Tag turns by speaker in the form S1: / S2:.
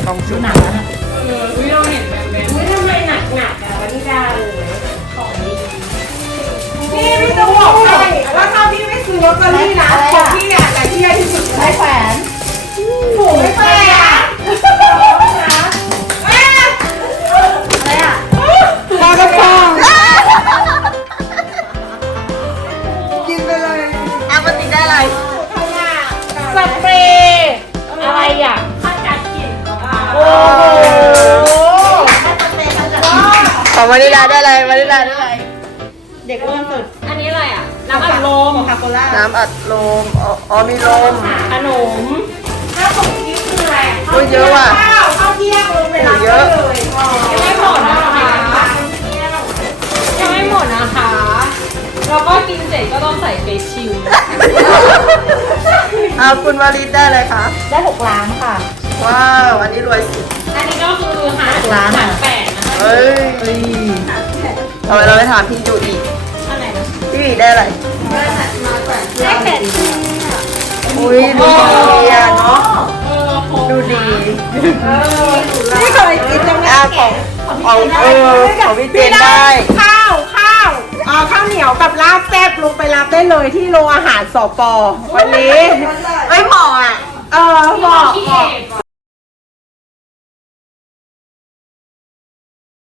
S1: กล่องสุ่ม
S2: หนักแล้วนะ
S3: อุ้ยเราเห็นแบบแบบ
S4: อุ้ยทำไมหนักอ่ะวันนี้ดาเลยของดีนี่พี่จะบอกให้ว่าถ้าพี่ไม่ซื้อลอตเตอรี่นะของพี่อ่ะแต่ที่ใหญ่ที่สุด
S2: ไม้แขวน
S4: ถูกไม่แพงอ่ะ
S2: อะไรอ่ะ
S1: ปลากระป๋องกินไปเลยอ่ะปฏิได้อะไร
S4: สเปรย์อะไรอ่ะ
S3: ถ้าจัดกลิ่น
S4: โอ้โห
S1: ของวานิลาได้อะไรวานิลาได้อะไร
S2: เด็กอ้วนสุด
S3: อันนี้อะไรอ่ะน้ำอัดลม
S2: คาโคล่า
S1: น้ำอัดลมอ๋อมีลม
S3: ขนม
S4: ถ้าของพี่คืออะไร
S1: โอ้ยเยอะว่ะ
S4: ข้าวเที่ยงลงไปรับ
S1: เยอะ
S4: เลย
S3: ยังไม่หมดนะคะยังไม่หมดนะคะแล้วก็กินเสร็จก็ต้องใส่เฟซชิลด์
S1: เอาคุณวาริศได้อะไรคะ
S2: ได้6 ล้านค่ะ
S1: ว้าวอันนี้รวยสุด
S3: อันนี้ก็คือหา
S2: ร้าน
S3: หา
S2: อะ
S3: แปดนะคะ
S1: เฮ้ยทำไมเราไปถามพี่ยูอีก
S3: อันไหนนะ
S1: พี่วีได้อะไร
S3: ได้แปด
S1: อุ้ยดูดีอะเนาะ
S3: โค
S1: ดูดี
S4: ไม่เคยกินจังเลย
S1: ของของพี่เจนได้
S4: ข้าวข้าวเหนียวกับลาบแซ่บลงไปรับได้เลยที่โรงอาหารสปวันนี้
S1: ไม่เหมาะอ่ะ